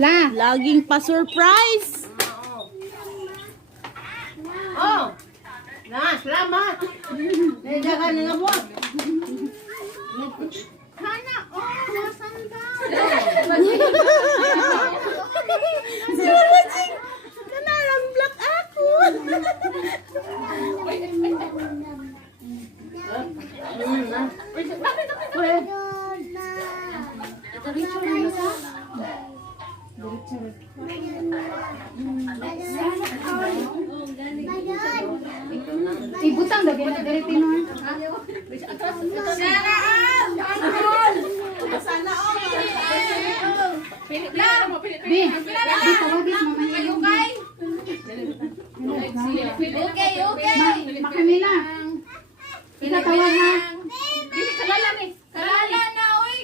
La. Laging pa-surprise. Oh! Na, salamat! Naidagan na mo! Hana, wasan ka. Si Marwaching, kanarang black ako. Ibutang daw gani dari Pinoy. Bi, tawagis mamaya. Okay. Makamila. Ika tawag ha. Kalala na, oy.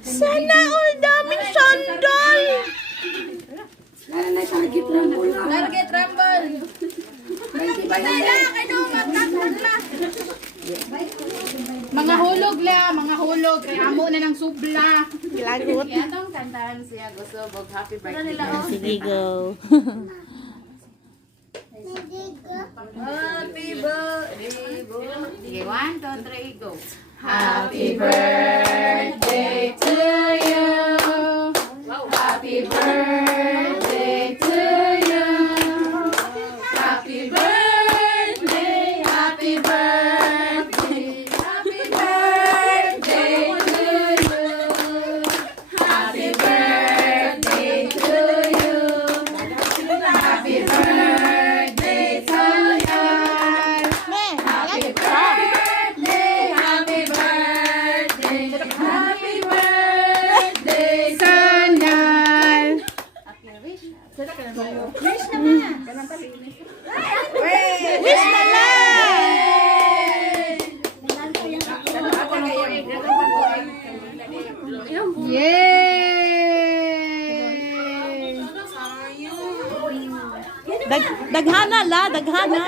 Sana all daming sandal. Target rumble. Patay na, kayo magkakala. Mga hulog la, mga hulog. Kaya amo na ng subla. Gilagot. Yatong kantahan siya gusto bog happy birthday. Sige, go. Happy birthday. Sige, 1, 2, 3, go. Happy birthday to you. Happy birthday to you. Happy birthday, happy birthday. Happy birthday to you. Happy birthday to you. Happy birthday to you. Happy birthday, happy birthday, happy birthday, Sandal. Wish na lang. Yay! Daghana la, daghana.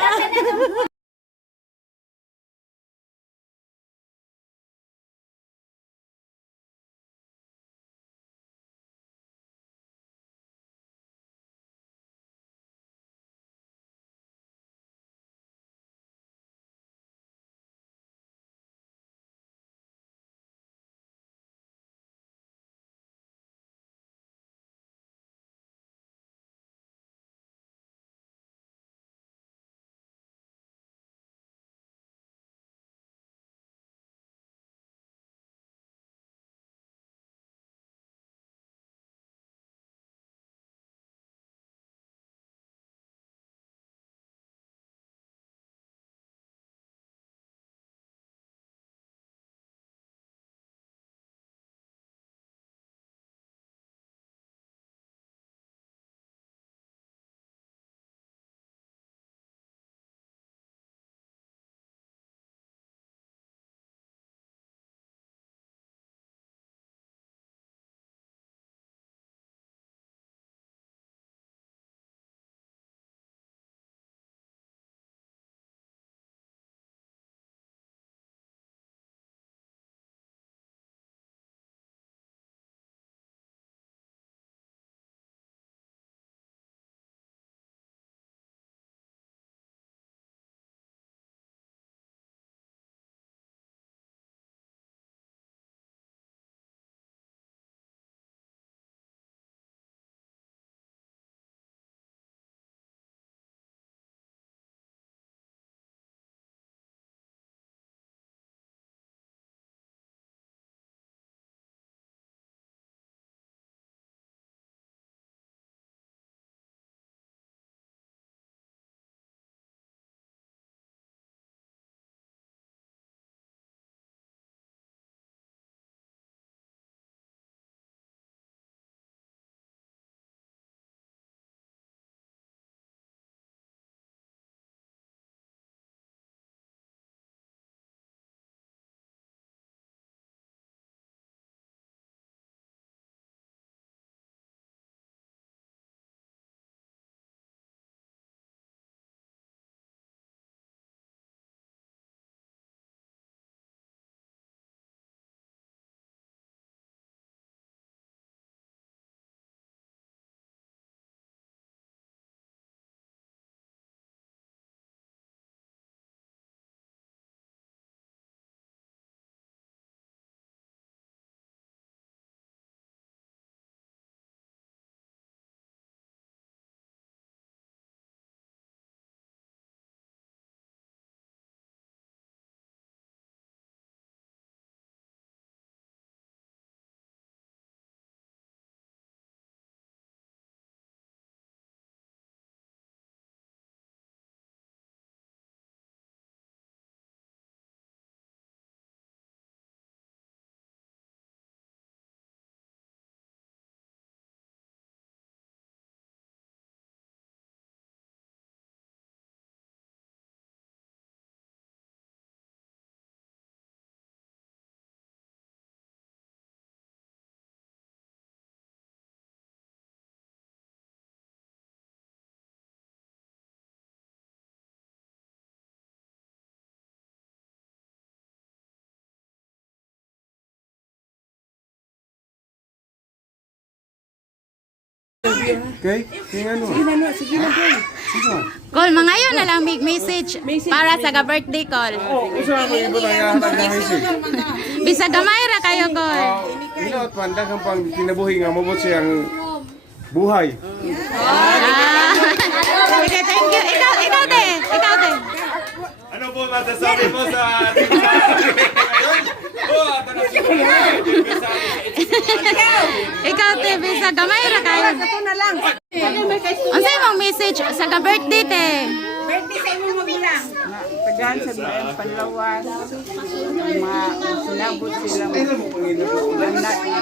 Okay? Yung ano? Sige na, boy. Call, mangayon na lang big message para sa ka-birthday call. Oh, gusto ako ibot ang hatag ng message. Bisa gamay ra kayo, call. Hinaot man, dagang pang kinabuhi nga mabot siyang buhay. Ah. Sige, thank you. Ikaw te. Ano po masasabi mo sa Ikaw te, bisa gamay ra kayo. Ito na lang. Unsay mong message sa ka-birthday te? Birthday sa inyong magulang. Pagdaan sa mga panlawas, mga sinabot silang anak niya.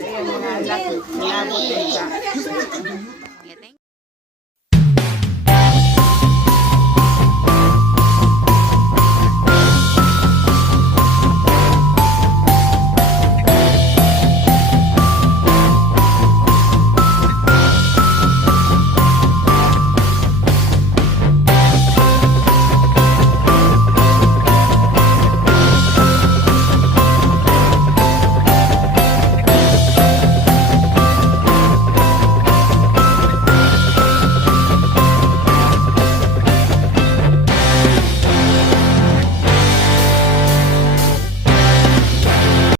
Kaya mga anak, sinabot din sa